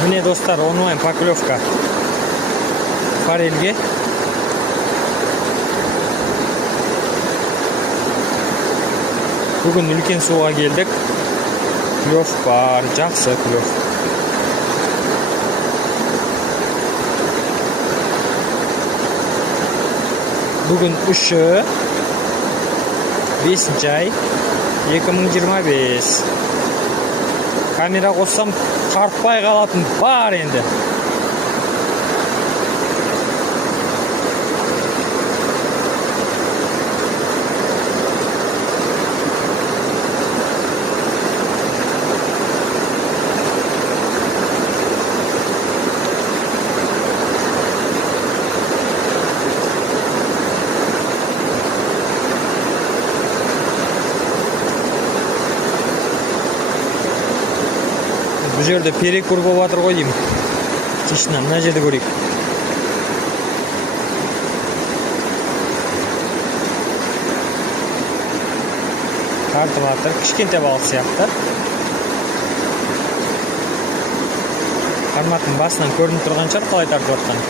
Mine dostlar, onlayn poklevka forelge. Bugün үлкен суға келдік. Клев бар, жақсы клев. Bugün 3-5 ay 2025. Kamera qo'ssam qartpay qalatin бар endi. Bu жерде перекур болып жатыр ғой деймін. Тышынан мына жерде көрейік. Тартып жатыр, кішкентай балық сияқты. Қармақтың басынан көрініп тұрған шығар қалай тартып жатқаны.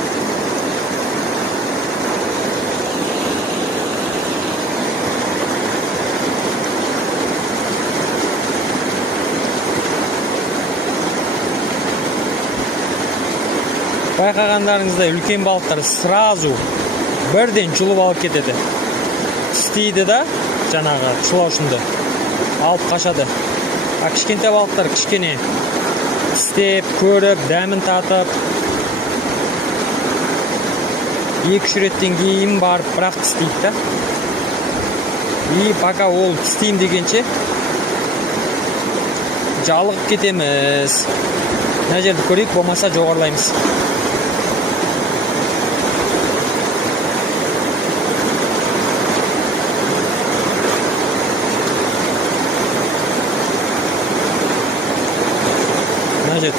Байқағандарыңызда үлкен балықтар сразу бірден жұлып алып кетеді. Тістейді да, жаңағы шұлаушынды алып қашады. Кішкентай балықтар кішкене тістеп, көріп, дәмін татып, 2-3 реттен кейін барып бірақ тістейді да. И пока ол тістейм дегенше жалығып кетеміз. Мына жерді көрейік, болмаса жоғарлаймыз.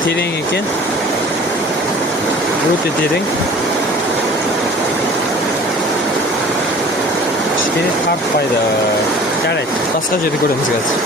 Teрең екен, өте терең. Кішкене тартпайды. Жарайды, басқа жерде көреміз қазір.